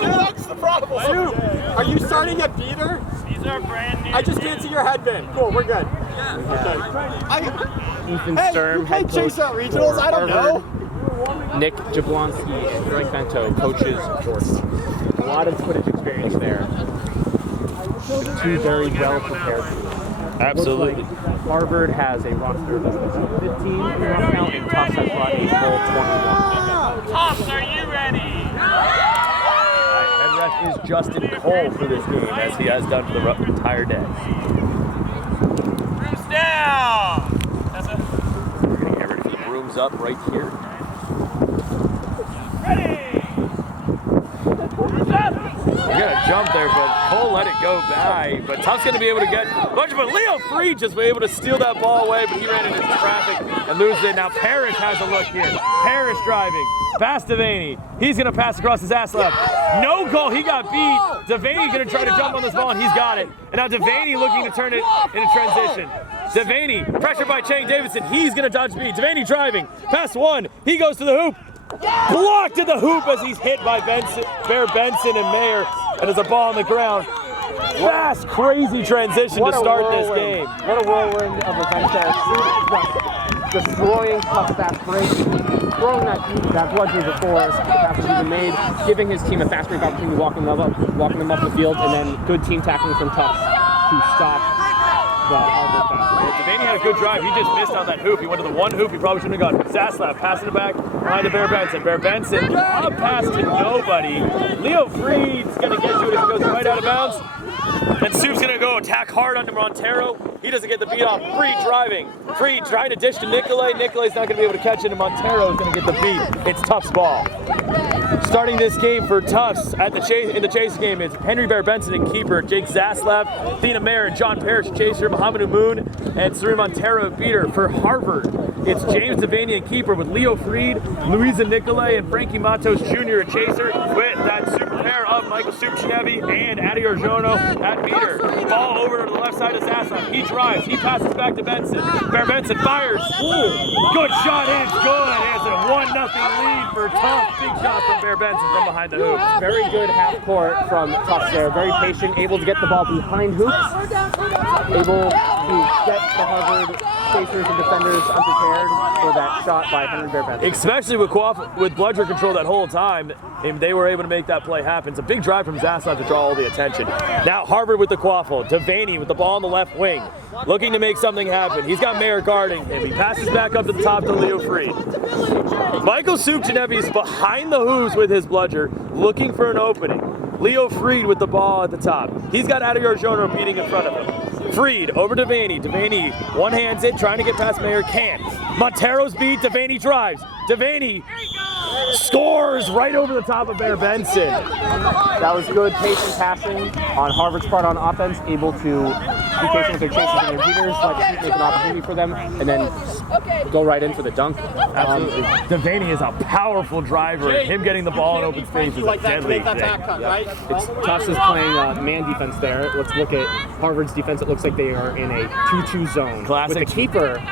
That's the problem. Are you starting a beater? These are brand new. I just can't see your headband. Cool, we're good. Ethan Hey, Sturm, you head played coach Chase Out Regionals? for I don't Harvard. know. Nick Jablonski and Greg Bento, coaches for a lot of Quidditch experience there. Two very well prepared teams. Absolutely. Looks like Harvard has a roster of 15 right now, and Tufts has brought a full 21. Tufts, are you ready? Head ref is Justin Cole for this game, as he has done for the entire day. Rooms down. We're going to get ready for the brooms up right here. Ready. We're going to jump there, but Cole let it go by. But Tufts going to be able to get a bunch of it. Leo Freed just was able to steal that ball away, but he ran into traffic and loses it. Now Parrish has a look here. Parrish driving. Past Devaney. He's going to pass across his ass left. No goal. He got beat. Devaney's going to try to jump on this ball, and he's got it. And now Devaney looking to turn it into transition. Devaney, pressured by Chang Davidson. He's going to dodge speed. Devaney driving. Pass one. He goes to the hoop. Blocked at the hoop as he's hit by Bear Benson and Mayer. And there's a ball on the ground. Fast, crazy transition to start this game. What a whirlwind of events there. Just destroying Tufts fast break, throwing that bludgeon before the pass was even made, giving his team a fast break opportunity, walking them up the field, and then good team tackling from Tufts to stop the Harvard pass. Devaney had a good drive. He just missed on that hoop. He went to the one hoop he probably shouldn't have gotten. Zaslav passing it back behind to Bear Benson. Bear Benson, a pass to nobody. Leo Freed's going to get to it as he goes right out of bounds. And Soup's going to go attack hard onto Montero. He doesn't get the beat off. Freed driving. Freed trying to dish to Nicolay. Nicolay's not going to be able to catch it, and Montero is going to get the beat. It's Tufts' ball. Starting this game for Tufts in the chase game is Henry Bear Benson and keeper, Jake Zaslav, Thina Mayer, and John Parrish chaser, Muhammad Moon, and Suri Montero beater. For Harvard, it's James Devaney and keeper with Leo Freed, Louisa Nicolay, and Frankie Matos Jr. at chaser with that super pair of Michael Supchinevi and Adi Arjono at beater. Ball over to the left side of Zaslav. He drives. He passes back to Benson. Bear Benson fires. Good shot. It's good. It's a 1-0 lead for Tufts. Big shot from Bear Benson from behind the hoop. Very good half court from Tufts there. Very patient, able to get the ball behind hoops, able to get the Harvard chasers and defenders unprepared for that shot by Henry Bear Benson. Especially with bludger control that whole time, and they were able to make that play happen. It's a big drive from Zaslav to draw all the attention. Now Harvard with the quaffle. Devaney with the ball on the left wing, looking to make something happen. He's got Mayer guarding him. He passes back up to the top to Leo Freed. Michael Supchinevi is behind the hoops with his bludger, looking for an opening. Leo Freed with the ball at the top. He's got Adi Arjono beating in front of him. Freed over to Devaney. Devaney one-hands it, trying to get past Mayer, can't. Montero's beat, Devaney drives. Devaney scores right over the top of Bear Benson. That was good patient passing on Harvard's part on offense, able to be patient with their chases and their beaters, like make an opportunity for them, and then go right in for the dunk. Absolutely. Devaney is a powerful driver, and him getting the ball in open space is a deadly thing. Tufts is playing man defense there. Let's look at Harvard's defense. It looks like they are in a 2-2 zone. Classic. With the keeper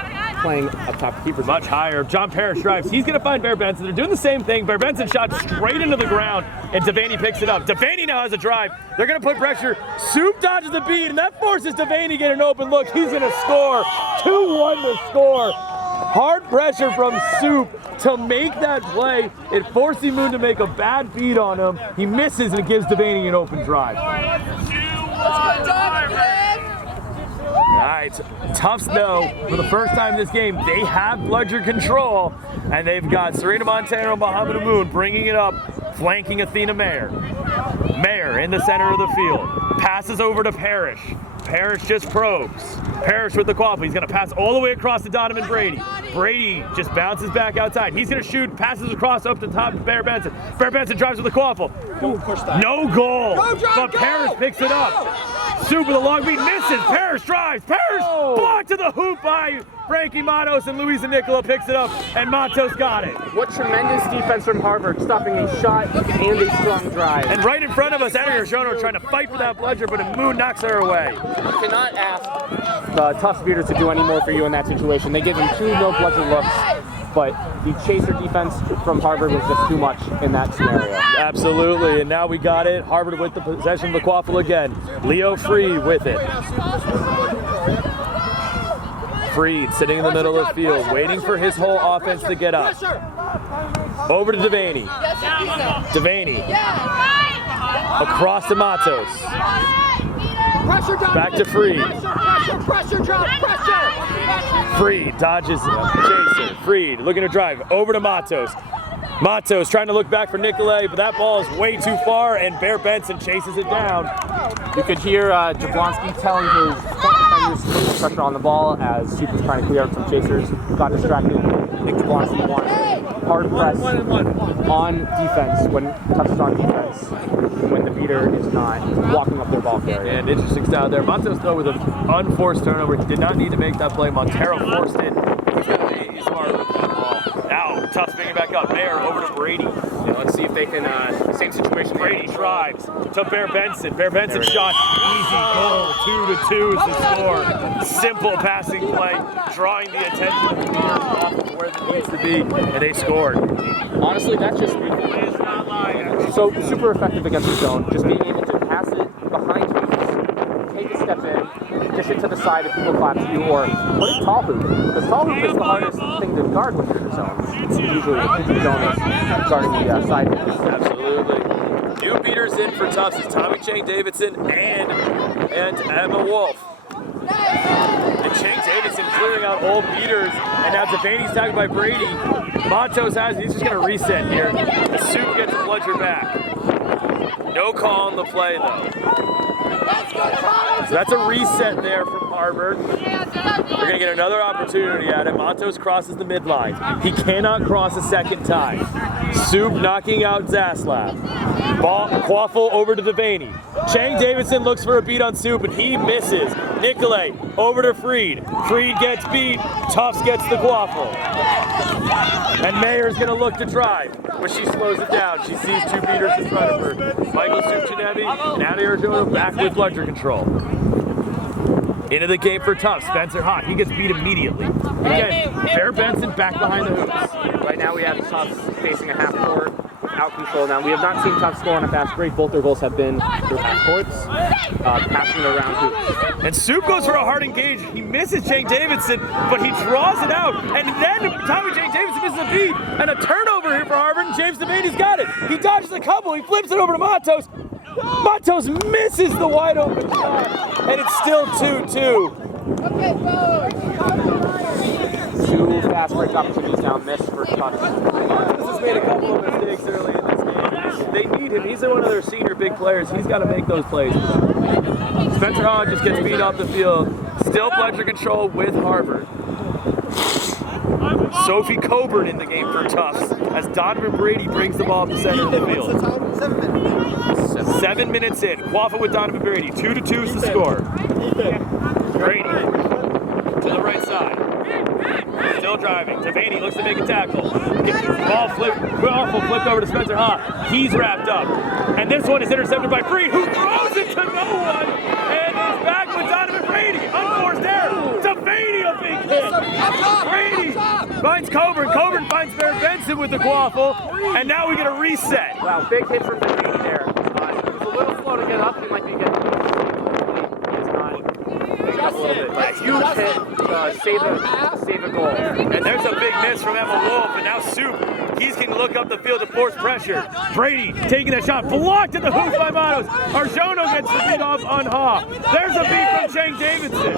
playing up top. The keeper's much higher. John Parrish drives. He's going to find Bear Benson. They're doing the same thing. Bear Benson shot straight into the ground, and Devaney picks it up. Devaney now has a drive. They're going to put pressure. Soup dodges the beat, and that forces Devaney to get an open look. He's going to score. 2-1 to score. Hard pressure from Soup to make that play. It forced Moon to make a bad beat on him. He misses, and it gives Devaney an open drive. All right, Tufts know for the first time in this game they have bludger control, and they've got Serena Montero and Muhammad Moon bringing it up, flanking Athena Mayer. Mayer in the center of the field, passes over to Parrish. Parrish just probes. Parrish with the quaffle. He's going to pass all the way across to Donovan Brady. Brady just bounces back outside. He's going to shoot, passes across up to the top of Bear Benson. Bear Benson drives with the quaffle. No goal, but Parrish picks it up. Soup with a long beat, misses. Parrish drives. Parrish blocked to the hoop by Frankie Matos, and Louisa Nicola picks it up, and Matos got it. What tremendous defense from Harvard, stopping a shot and a strong drive. And right in front of us, Adi Arjono trying to fight for that bludger, but Moon knocks her away. You cannot ask the Tufts beaters to do any more for you in that situation. They give him 2 no bludger looks but the chaser defense from Harvard was just too much in that scenario. Absolutely, and now we got it. Harvard with the possession of the quaffle again. Leo Freed with it. Freed sitting in the middle of the field, waiting for his whole offense to get up. Over to Devaney. Devaney. Across to Matos. Back to Freed. Freed dodges chaser. Freed looking to drive over to Matos. Matos trying to look back for Nicolay, but that ball is way too far, and Bear Benson chases it down. You could hear Jablonski telling his front defenders to put pressure on the ball as Soup was trying to clear out some chasers. Got distracted. I think Jablonski wants hard press on defense when Tufts is on defense, when the beater is not walking up their ball carrier. And interesting style there. Matos though with an unforced turnover. He did not need to make that play. Montero forced it. He's got to be smart with that ball. Now Tufts bringing it back up. Bear over to Brady. Yeah, let's see if they can, same situation. Brady drives to Bear Benson. Bear Benson shot, easy goal, 2-2 is the score. Simple passing play, drawing the attention of the beaters off of where it needs to be, and they scored. Honestly, that's just so super effective against the zone. Just being able to pass it behind hoops, take a step in, dish it to the side if people collapse you, or put it tall hoop. Because tall hoop is the hardest thing to guard when you're in the zone. Usually the zone is guarding the side hoops. Absolutely. New beaters in for Tufts is Tommy Chang Davidson and Emma Wolf. And Chang Davidson clearing out old beaters, and now Devaney's tackled by Brady. Matos has it, he's just going to reset here. The Soup gets a bludger back. No call on the play though. So that's a reset there from Harvard. They're going to get another opportunity at it. Matos crosses the midline. He cannot cross a second time. Soup knocking out Zaslav. Ball, quaffle over to Devaney. Chang Davidson looks for a beat on Soup, and he misses. Nicolay over to Freed. Freed gets beat. Tufts gets the quaffle. And Mayer's going to look to drive, but she slows it down. She sees two beaters in front of her. Michael Suchanevi and Adi Arjona back with bludger control. Into the game for Tufts. Spencer Hott. He gets beat immediately. Again, Bear Benson back behind the hoops. Right now we have Tufts facing a half court out control. Now we have not seen Tufts score on a fast break. Both their goals have been through half courts, passing it around hoops. And Soup goes for a hard engage. He misses Chang Davidson, but he draws it out. And then Tommy Chang Davidson misses a beat. And a turnover here for Harvard, and James Devaney's got it. He dodges a couple. He flips it over to Matos. Matos misses the wide open shot, and it's still 2-2. Two fast break opportunities now missed for Tufts. Matos has made a couple of mistakes early in this game. They need him. He's one of their senior big players. He's got to make those plays. Spencer Hogg just gets beat off the field. Still bludger control with Harvard. Sophie Coburn in the game for Tufts as Donovan Brady brings the ball up the center of the field. 7 minutes in. Quaffle with Donovan Brady. 2-2 is the score. Brady to the right side. Still driving. Devaney looks to make a tackle. Ball flipped over to Spencer Hott. He's wrapped up. And this one is intercepted by Freed, who throws it to no one. And is back with Donovan Brady. Unforced error. Devaney a big hit. Brady finds Coburn. Coburn finds Bear Benson with the quaffle. And now we get a reset. Wow, big hit from Devaney there. He was a little slow to get up. He might be getting it's not picking up a little bit. But huge hit, save a goal. And there's a big miss from Emma Wolf. And now Soup, he's going to look up the field to force pressure. Brady taking that shot, blocked at the hoop by Matos. Arjono gets the beat off on Ha. There's a beat from Chang Davidson.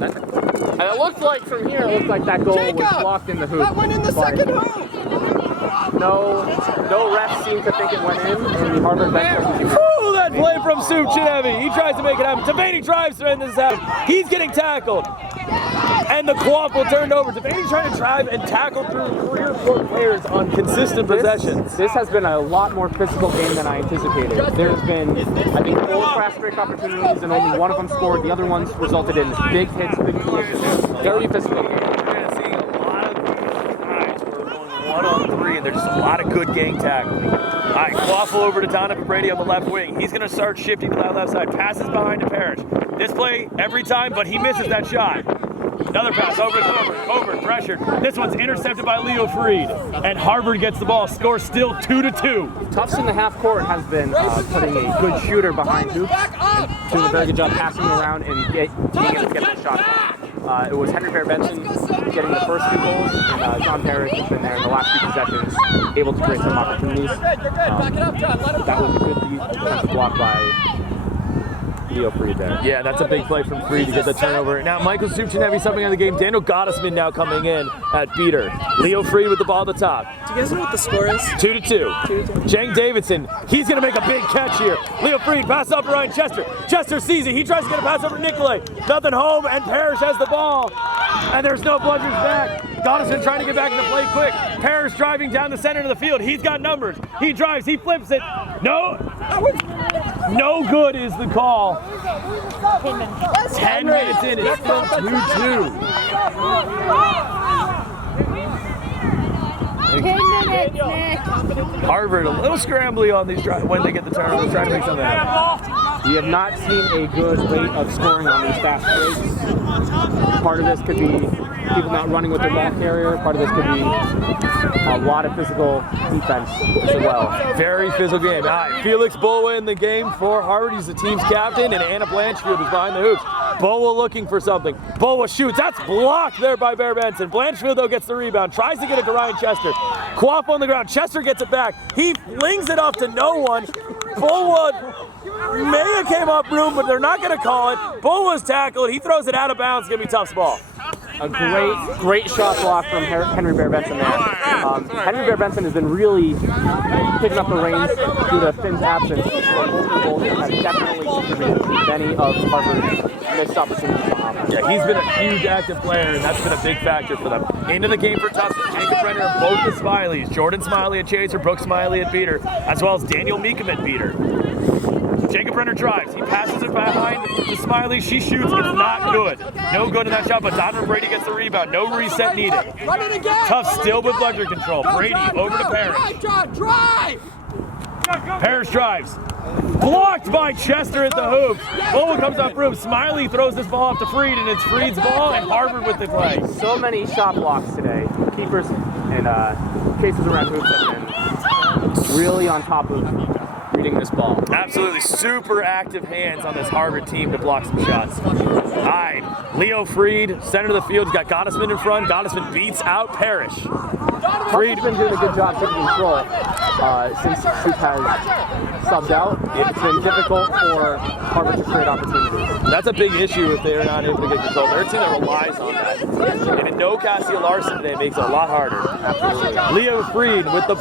And it looked like from here, it looked like that goal was blocked in the hoop. That went in the second hoop. No ref seemed to think it went in, and Harvard bench was Ooh, that play from Suchanevi. He tries to make it happen. Devaney drives to end this happen. He's getting tackled. And the quaffle turned over. Devaney trying to drive and tackle through 3 or 4 players on consistent possessions. This has been a lot more physical game than I anticipated. There's been, I think, 4 fast break opportunities, and only one of them scored. The other ones resulted in big hits, big collisions. Very physical game. We're going to see a lot of times where we're going 1-on-3, and there's just a lot of good gang tackling. All right, quaffle over to Donovan Brady on the left wing. He's going to start shifting to that left side. Passes behind to Parrish. This play every time, but he misses that shot. Another pass over to Covert, pressured. This one's intercepted by Leo Freed. And Harvard gets the ball. Score still 2-2. Tufts in the half court has been putting a good shooter behind hoops and doing a very good job passing around and being able to get those shots off. It was Henry Bear Benson getting the first 2 goals, and John Parrish has been there in the last few possessions, able to create some opportunities. That was a good defensive block by Leo Freed there. Yeah, that's a big play from Freed to get the turnover. Now Michael Supchanevi subbing on the game. Daniel Gottesman now coming in at beater. Leo Freed with the ball at the top. Do you guys know what the score is? 2-2. Jang Davidson, he's going to make a big catch here. Leo Freed, pass up to Ryan Chester. Chester sees it. He tries to get a pass over to Nicolay. Nothing home, and Parrish has the ball. And there's no blunders back. Gottesman trying to get back into play quick. Parrish driving down the center of the field. He's got numbers. He drives. He flips it. No good is the call. 10 minutes in, it's still 2-2. 10 minutes, Nick. Harvard a little scrambly on these when they get the turnover, trying to make something happen. We have not seen a good rate of scoring on these fast breaks. Part of this could be people not running with their ball carrier. Part of this could be a lot of physical defense as well. Very physical game. All right, Felix Bulwa in the game for Harvard. He's the team's captain, and Anna Blanchfield is behind the hoops. Bulwa looking for something. Bulwa shoots. That's blocked there by Bear Benson. Blanchfield, though, gets the rebound. Tries to get it to Ryan Chester. Quaff on the ground. Chester gets it back. He flings it off to no one. Bulwa may have came up room, but they're not going to call it. Bulwa's tackled. He throws it out of bounds. It's going to be Tufts' ball. A great shot block from Henry Bear Benson there. Henry Bear Benson has been really picking up the reins due to Finn's absence. Multiple goals has definitely contributed to many of Harvard's missed opportunities on offense. Yeah, he's been a huge active player, and that's been a big factor for them. Into the game for Tufts, Jacob Brenner and both the Smileys. Jordan Smiley at chaser, Brooke Smiley at beater, as well as Daniel Meekum at beater. Jacob Brenner drives. He passes it behind to Smiley. She shoots. It's not good. No good in that shot, but Donovan Brady gets the rebound. No reset needed. Tufts still with bludger control. Brady over to Parrish. Drive! Parrish drives. Blocked by Chester at the hoop. Bulwa comes off room. Smiley throws this ball off to Freed, and it's Freed's ball, and Harvard with the play. So many shot blocks today. Keepers and cases around hoops have been really on top of reading this ball. Absolutely super active hands on this Harvard team to block some shots. All right, Leo Freed, center of the field. He's got Gottesman in front. Gottesman beats out Parrish. Freed has been doing a good job taking control since Soup has subbed out. It's been difficult for Harvard to create opportunities. That's a big issue if they're not able to get control. They're a team that relies on that. And no Cassia Larson today makes it a lot harder. Absolutely. Leo Freed with the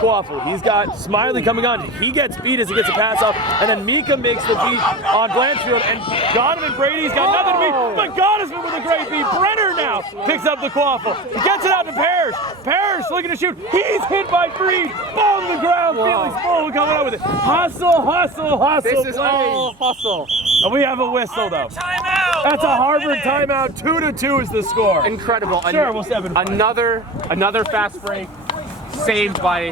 quaffle. He's got Smiley coming on. He gets beat as he gets a pass off, and then Mika makes the beat on Blanchfield, and Donovan Brady's got nothing to beat, but Gottesman with a great beat. Brenner now picks up the quaffle. He gets it out to Parrish. Parrish looking to shoot. He's hit by Freed. Ball on the ground. Felix Bulwa coming out with it. Hustle. This is play. all hustle. And we have a whistle, though. Timeout. That's a Harvard timeout. 2-2 is the score. Incredible. Sure, we'll 7-5. Another fast break saved by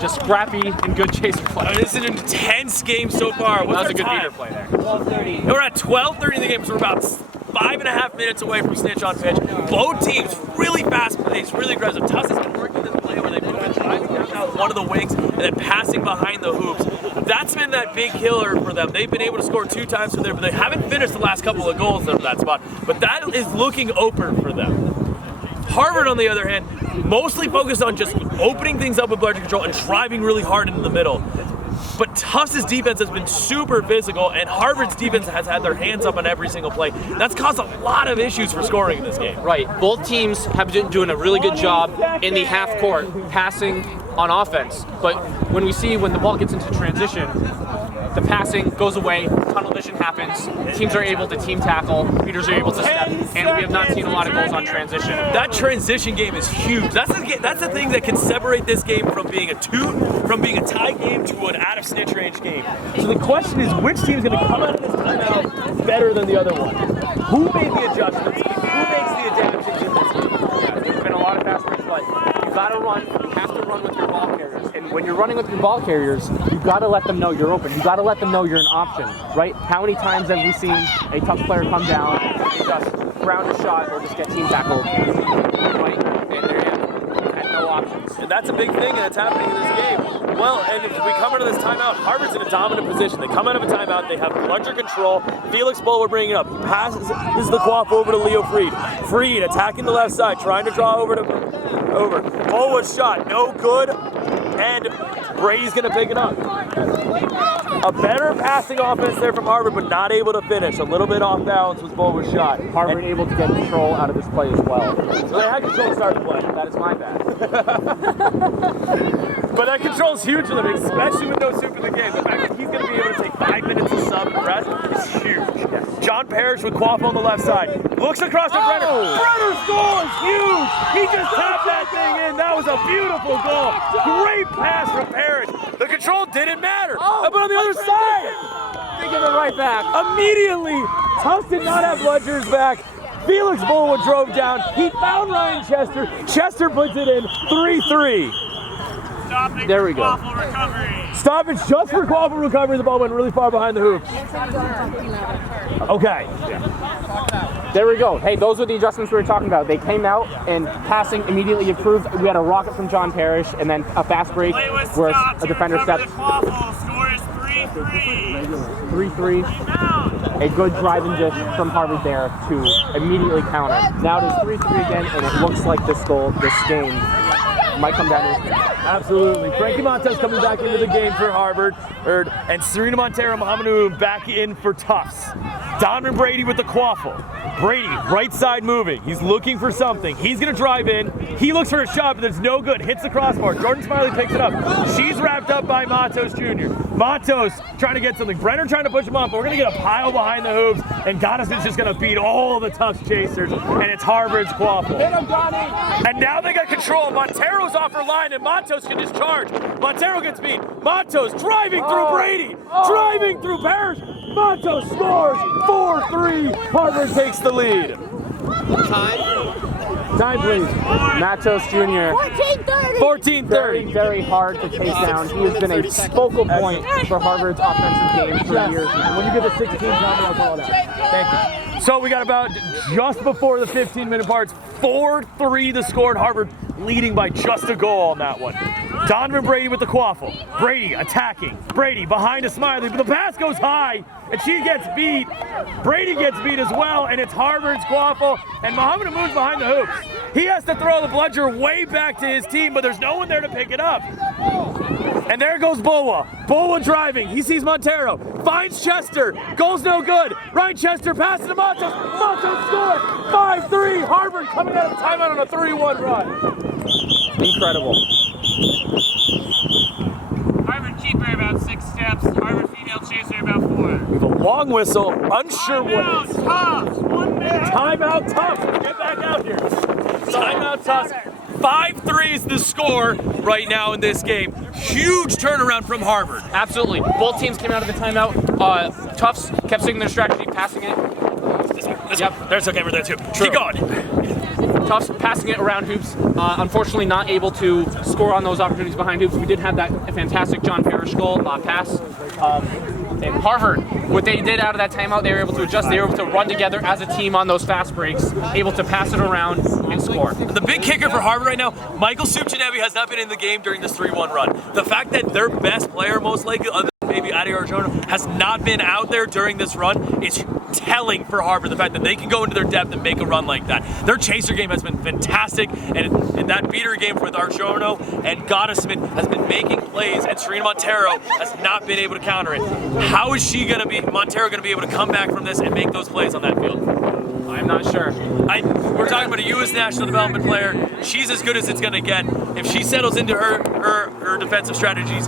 just scrappy and good chaser play. This is an intense game so far. What's That was our a good time? beater play there. 12:30. We're at 12:30 in the game, so we're about 5.5 minutes away from snitch on pitch. Both teams really fast paced, really aggressive. Tufts has been working this play where they move in, driving down one of the wings, and then passing behind the hoops. That's been that big killer for them. They've been able to score 2 times from there, but they haven't finished the last couple of goals from that spot. But that is looking open for them. Harvard, on the other hand, mostly focused on just opening things up with bludger control and driving really hard into the middle. But Tufts' defense has been super physical, and Harvard's defense has had their hands up on every single play. That's caused a lot of issues for scoring in this game. Right. Both teams have been doing a really good job in the half court, passing on offense. But when the ball gets into transition, the passing goes away, tunnel vision happens, teams are able to team tackle, beaters are able to step, and we have not seen a lot of goals on transition. That transition game is huge. That's the thing that can separate this game from being a tie game to an out of snitch range game. So the question is, which team's going to come out of this timeout better than the other one? Who made the adjustments? Who makes the adaptations in this game? Yeah, there's been a lot of fast breaks, but you gotta run. You have to run with your ball carriers. And when you're running with your ball carriers, you gotta let them know you're open. You gotta let them know you're an option, right? How many times have we seen a tough player come down and just around a shot or just get team tackled. Right? And they had no options. And that's a big thing, and it's happening in this game. Well, and if we come into this timeout, Harvard's in a dominant position. They come out of a timeout, they have plunger control. Felix Bull, we're bringing it up. He passes the quaff over to Leo Freed. Freed attacking the left side, trying to draw over. Bullwood's shot, no good, and Brady's going to pick it up. A better passing offense there from Harvard, but not able to finish. A little bit off balance was Bullwood's shot. Harvard able to get control out of this play as well. So they had control to start the play. That is my bad. But that control is huge for them, especially with no soup in the game. The fact that he's going to be able to take 5 minutes to sub and rest is huge. Yes. John Parrish with Quaff on the left side. Looks across to Brenner. Brenner's goal is huge. He just tapped that thing in. That was a beautiful goal. Great pass from Parrish. The control didn't matter. But on the other side, They give it right back. immediately, Tufts did not have Ledger's back. Felix Bullwood drove down. He found Ryan Chester. Chester puts it in 3-3. There we go. Stoppage just for Quaffle recovery. The ball went really far behind the hoop. Okay. There we go. Hey, those were the adjustments we were talking about. They came out and passing immediately improved. We had a rocket from John Parrish and then a fast break where a defender stepped. 3-3. A good drive and dish from Harvard there to immediately counter. Now it is 3-3 again, and it looks like this game might come down to. Absolutely. Frankie Montes coming back into the game for Harvard. And Serena Montero, Mohamed back in for Tufts. Donovan Brady with the quaffle. Brady, right side moving. He's looking for something. He's going to drive in. He looks for a shot, but there's no good. Hits the crossbar. Jordan Smiley picks it up. She's wrapped up by Matos Jr. Matos trying to get something. Brenner trying to push him off, but we're going to get a pile behind the hoops, and Goddessman's just going to beat all the Tufts chasers, and it's Harvard's quaffle. Hit him, Donnie. And now they got control. Montero's off her line, and Matos can just charge. Montero gets beat. Matos driving through Brady. Driving through Parrish. Matos scores 4-3. Harvard takes the lead. Time, please. Matos Jr. 14-30. Very, very hard to chase down. He has been a focal point for Harvard's offensive game for years now. When you get the 16 time, I'll call it out. Thank you. So we got about just before the 15-minute parts, 4-3 the score, and Harvard leading by just a goal on that one. Donovan Brady with the quaffle. Brady attacking. Brady behind a Smiley, but the pass goes high, and she gets beat. Brady gets beat as well, and it's Harvard's quaffle, and Mohamed Amoun's behind the hoops. He has to throw the bludger way back to his team, but there's no one there to pick it up. And there goes Bulwa. Bulwa driving. He sees Montero. Finds Chester. Goal's no good. Ryan Chester passes to Matos. Matos scored. 5-3. Harvard coming out of timeout on a 3-1 run. Incredible. Harvard keeper about 6 steps. Harvard female chaser about 4. We have a long whistle. Unsure what it is. Tufts, 1 minute. Timeout Tufts. Get back out here. Timeout Tufts. 5-3 is the score right now in this game. Huge turnaround from Harvard. Absolutely. Both teams came out of the timeout. Tufts kept sticking their strategy, passing it. Yep. There's a camera there too. Keep going. Tufts passing it around hoops. Unfortunately, not able to score on those opportunities behind hoops. We did have that fantastic John Parrish goal pass. And Harvard, what they did out of that timeout, they were able to adjust. They were able to run together as a team on those fast breaks, able to pass it around and score. The big kicker for Harvard right now, Michael Suchanevi has not been in the game during this 3-1 run. The fact that their best player, most likely, other than maybe Adi Arjona, has not been out there during this run is telling for Harvard. The fact that they can go into their depth and make a run like that. Their chaser game has been fantastic, and in that beater game with Arjona and Goddessman has been making plays, and Serena Montero has not been able to counter it. How is Montero going to be able to come back from this and make those plays on that field? I'm not sure. We're talking about a U.S. national development player. She's as good as it's going to get. If she settles into her defensive strategies,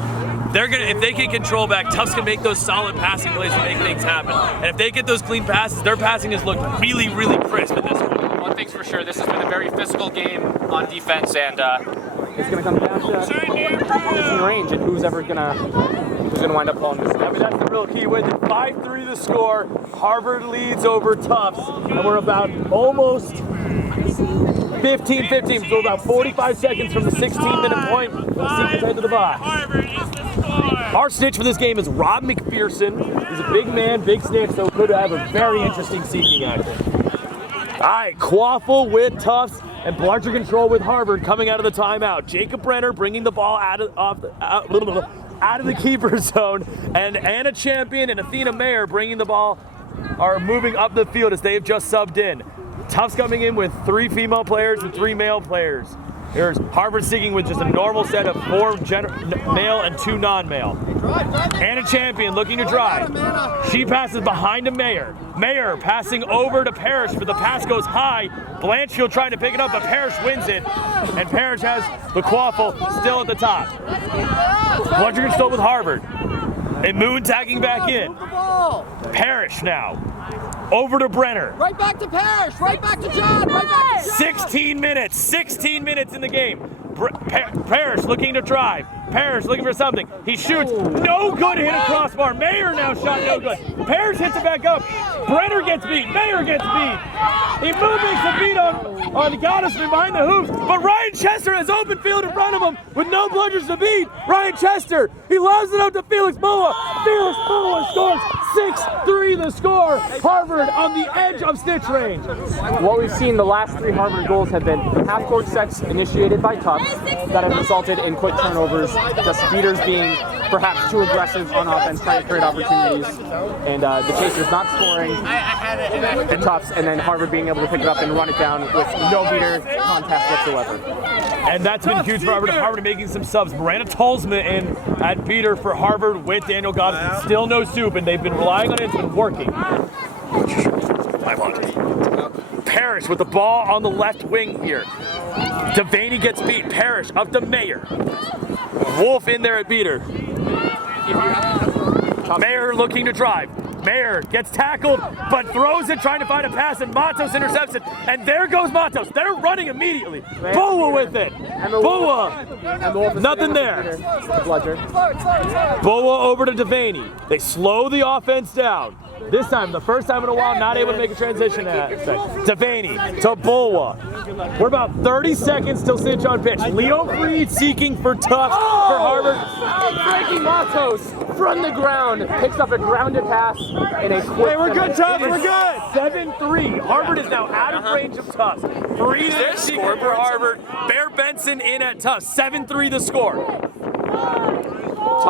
if they can control back, Tufts can make those solid passing plays and make things happen. And if they get those clean passes, their passing has looked really, really crisp at this point. One thing's for sure, this has been a very physical game on defense, and It's going to come down to position range and who's going to wind up calling this. I mean, that's the real key with it. 5-3 the score. Harvard leads over Tufts, and we're about almost 15-15, so about 45 seconds from the 16-minute point. We'll see who's head to the box. Our snitch for this game is Rob McPherson. He's a big man, big snitch, so could have a very interesting seeking action. right, Quaffle with Tufts and Blarcher control with Harvard coming out of the timeout. Jacob Brenner bringing the ball out of the keeper zone, and Anna Champion and Athena Mayer bringing the ball, are moving up the field as they've just subbed in. Tufts coming in with 3 female players and 3 male players. Here's Harvard sticking with just a normal set of 4 male and 2 non-male. Anna Champion looking to drive. She passes behind to Mayer. Mayer passing over to Parrish, but the pass goes high. Blanchfield trying to pick it up, but Parrish wins it. And Parrish has the Quaffle still at the top. Bludger still with Harvard. And Moon tagging back in. Parrish now. Over to Brenner. Right back to Parrish. Right back to John. Right back to John. 16 minutes in the game. Parrish looking to drive. Parrish looking for something. He shoots. No good, hit a crossbar. Mayer now shot no good. Parrish hits it back up. Brenner gets beat. Mayer gets beat. He makes the beat on Gottesman behind the hoops. But Ryan Chester has open field in front of him with no bludgers to beat. Ryan Chester. He loves it out to Felix Boa. Felix Boa scores 6-3 the score. Harvard on the edge of stitch range. What we've seen, the last 3 Harvard goals have been half-court sets initiated by Tufts that have resulted in quick turnovers, just beaters being perhaps too aggressive on offense, trying to create opportunities, and the Chasers not scoring the Tufts, and then Harvard being able to pick it up and run it down with no beater contest whatsoever. And that's been huge for Harvard. Harvard making some subs. Miranda Tolsma in at beater for Harvard with Daniel Gottesman. Still no soup, and they've been relying on it. It's been working. Parrish with the ball on the left wing here. Devaney gets beat. Parrish up to Mayer. Wolf in there at beater. Mayer looking to drive. Mayer gets tackled, but throws it, trying to find a pass, and Matos intercepts it. And there goes Matos. They're running immediately. Boa with it. Boa. Nothing there. Boa over to Devaney. They slow the offense down. This time, the first time in a while, not able to make a transition. Devaney to Boa. We're about 30 seconds till Cinch on pitch. Leo Freed seeking for Tufts for Harvard. Frankie Matos from the ground picks up a grounded pass in a quick. Hey, we're good, Tufts. We're good. 7-3. Harvard is now out of range of Tufts. Freed seeking for Harvard. Bear Benson in at Tufts. 7-3 the score.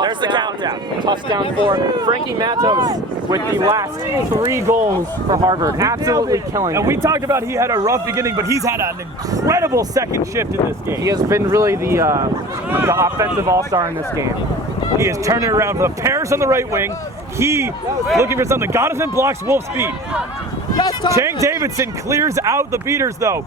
There's the countdown. Touchdown for Frankie Matos with the last 3 goals for Harvard. Absolutely killing it. And we talked about he had a rough beginning, but he's had an incredible second shift in this game. He has been really the offensive all-star in this game. He is turning it around for the Parrish on the right wing. He looking for something. Gottesman blocks Wolf's speed. Chang Davidson clears out the beaters though.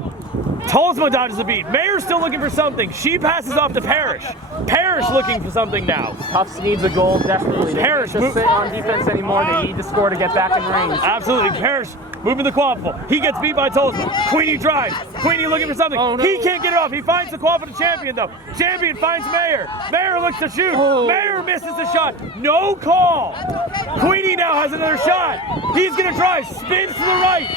Tolsma dodges the beat. Mayer's still looking for something. She passes off to Parrish. Parrish looking for something now. Tufts needs a goal desperately. They Parrish can't just sit on defense anymore. They need to score to get back in range. Absolutely. Parrish moving the Quaffle. He gets beat by Tolsma. Queenie drives. Queenie looking for something. Oh, no. He can't get it off. He finds the Quaffle to Champion though. Champion finds Mayer. Mayer looks to shoot. Oh. Mayer misses the shot. No call. Queenie now has another shot. He's going to drive. Spins to the right.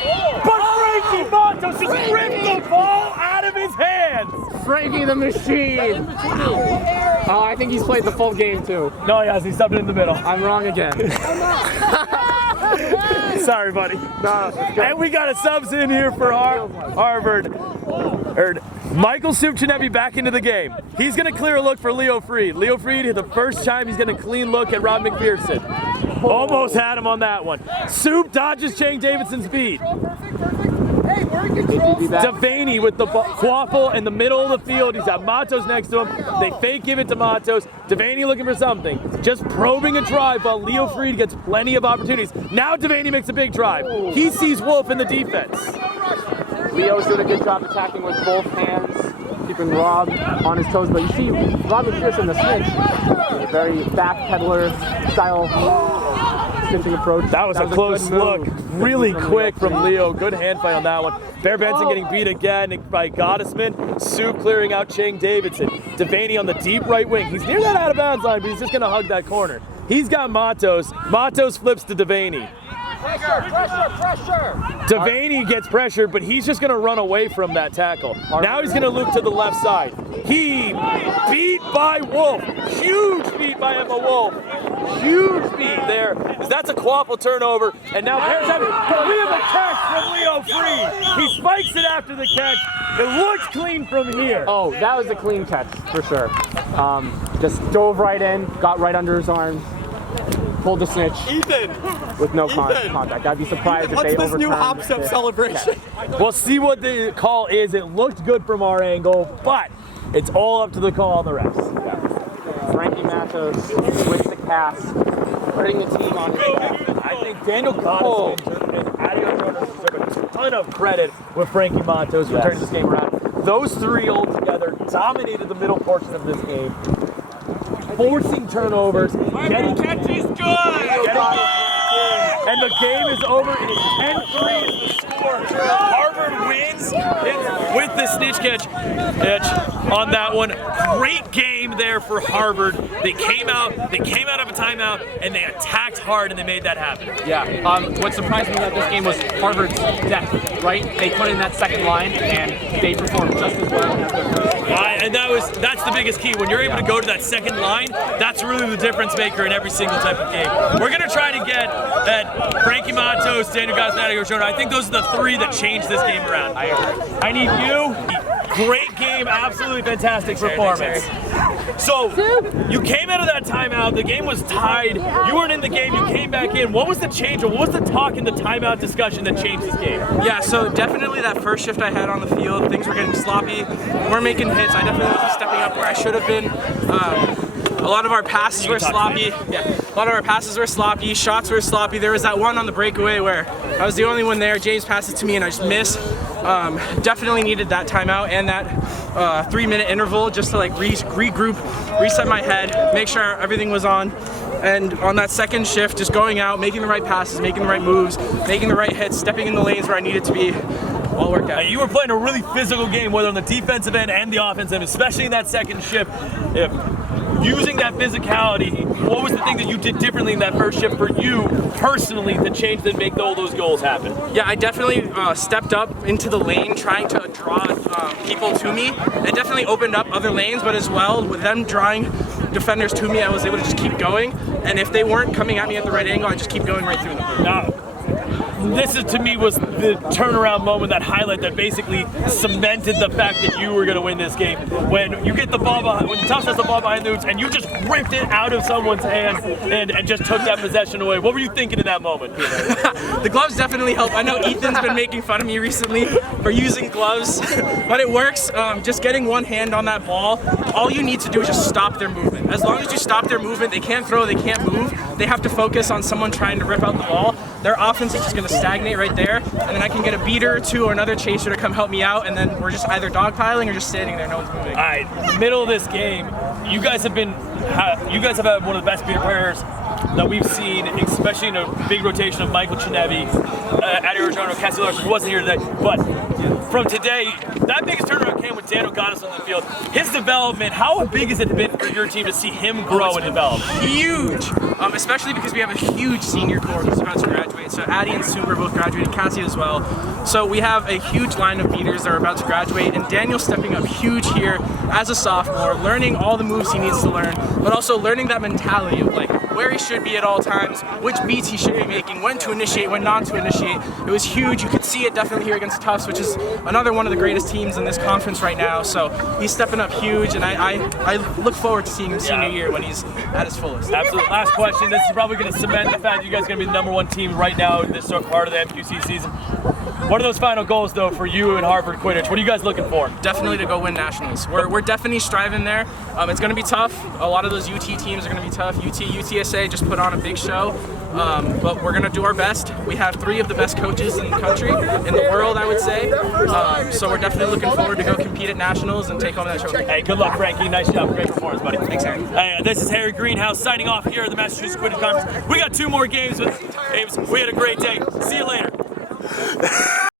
But Frankie Matos just ripped the ball out of his hands. Frankie the Machine. Oh, I think he's played the full game too. No, he has. He subbed it in the middle. I'm wrong again. Sorry, buddy. No, and we got a subs in here for Harvard. Michael Supchanevi back into the game. He's going to clear a look for Leo Freed. Leo Freed, the first time he's going to clean look at Rob McPherson. Almost had him on that one. Soup dodges Chang Davidson's beat. Devaney with the Quaffle in the middle of the field. He's got Matos next to him. They fake give it to Matos. Devaney looking for something. Just probing a drive while Leo Freed gets plenty of opportunities. Now Devaney makes a big drive. He sees Wolf in the defense. Leo's doing a good job attacking with both hands, keeping Rob on his toes. But you see Rob McPherson, the snitch, very backpedaler style snitching approach. That was a close look. Really quick from Leo. Good hand fight on that one. Bear Benson getting beat again by Gottesman. Soup clearing out Chang Davidson. Devaney on the deep right wing. He's near that out of bounds line, but he's just going to hug that corner. He's got Matos. Matos flips to Devaney. Devaney gets pressured, but he's just going to run away from that tackle. Now he's going to loop to the left side. He beat by Wolf. Huge beat by Emma Wolf. Huge beat there. That's a quaffle turnover. And now Bears have it. But we have a catch from Leo Freed. He spikes it after the catch. It looks clean from here. Oh, that was a clean catch for sure. Just dove right in, got right under his arms, pulled the snitch. Ethan! With no contact. I'd be surprised if they overturned. What's this new hop step celebration? We'll see what the call is. It looked good from our angle, but it's all up to the call on the refs. Frankie Matos with the cast, putting the team on his back. I think Daniel Goddison and Adio Jonas deserve a ton of credit with Frankie Matos for turning this game around. Those three altogether dominated the middle portion of this game, forcing turnovers, getting Catch is good! and the game is over. It is 10-3 is the score. Harvard wins with the snitch catch on that one. Great game there for Harvard. They came out of a timeout and they attacked hard and they made that happen. Yeah. What surprised me about this game was Harvard's depth, right? They put in that second line and they performed just as well as their first line. And that's the biggest key. When you're able to go to that second line, that's really the difference maker in every single type of game. We're going to try to get at Frankie Matos, Daniel Goddison, Adio Jonas. I think those are the three that changed this game around. I need you. Great game, absolutely fantastic performance. So, you came out of that timeout, the game was tied, you weren't in the game, you came back in. What was the change, or what was the talk in the timeout discussion that changed this game? Yeah, so definitely that first shift I had on the field, things were getting sloppy, we're making hits, I definitely wasn't stepping up where I should have been. A lot of our passes were sloppy. A lot of our passes were sloppy, shots were sloppy. There was that one on the breakaway where I was the only one there, James passed it to me and I just missed. Definitely needed that timeout and that 3-minute interval just to like regroup, reset my head, make sure everything was on. And on that second shift, just going out, making the right passes, making the right moves, making the right hits, stepping in the lanes where I needed to be. All worked out. You were playing a really physical game, whether on the defensive end and the offensive end, especially in that second shift. Using that physicality, what was the thing that you did differently in that first shift for you personally to change and make all those goals happen? Yeah, I definitely stepped up into the lane trying to draw people to me. It definitely opened up other lanes, but as well, with them drawing defenders to me, I was able to just keep going. And if they weren't coming at me at the right angle, I just keep going right through them. Now, this is, to me, was the turnaround moment, that highlight that basically cemented the fact that you were going to win this game. When you get the ball behind, when Tufts has the ball behind the hoops and you just ripped it out of someone's hand and just took that possession away. What were you thinking in that moment, Peter? The gloves definitely help. I know Ethan's been making fun of me recently for using gloves, but it works. Just getting one hand on that ball, all you need to do is just stop their movement. As long as you stop their movement, they can't throw, they can't move. They have to focus on someone trying to rip out the ball. Their offense is just going to stagnate right there, and then I can get a beater or two or another chaser to come help me out, and then we're just either dogpiling or just standing there, no one's moving. All right, middle of this game, you guys have had one of the best beater players that we've seen, especially in a big rotation of Michael Chinevi, Adio Jonas, Cassie Larson, who wasn't here today, but from today, that biggest turnaround came with Daniel Goddison on the field. His development, how big has it been for your team to see him grow and develop? Huge, especially because we have a huge senior core who's about to graduate. So Addie and Super both graduated, Cassie as well. So we have a huge line of beaters that are about to graduate, and Daniel's stepping up huge here as a sophomore, learning all the moves he needs to learn, but also learning that mentality of like where he should be at all times, which beats he should be making, when to initiate, when not to initiate. It was huge. You could see it definitely here against Tufts, which is another one of the greatest teams in this conference right now. So he's stepping up huge, and I look forward to seeing him senior year when he's at his fullest. Absolutely. Last question. This is probably going to cement the fact that you guys are going to be the #1 team right now in this part of the MQC season. What are those final goals, though, for you and Harvard Quidditch? What are you guys looking for? Definitely to go win nationals. We're definitely striving there. It's going to be tough. A lot of those UT teams are going to be tough. UTSA just put on a big show, but we're going to do our best. We have 3 of the best coaches in the country, in the world, I would say. So we're definitely looking forward to go compete at nationals and take home that trophy. Hey, good luck, Frankie. Nice job. Great performance, buddy. Thanks, Harry. Hey, this is Harry Greenhouse signing off here at the Massachusetts Quidditch Conference. We got 2 more games with Ames. We had a great day. See you later.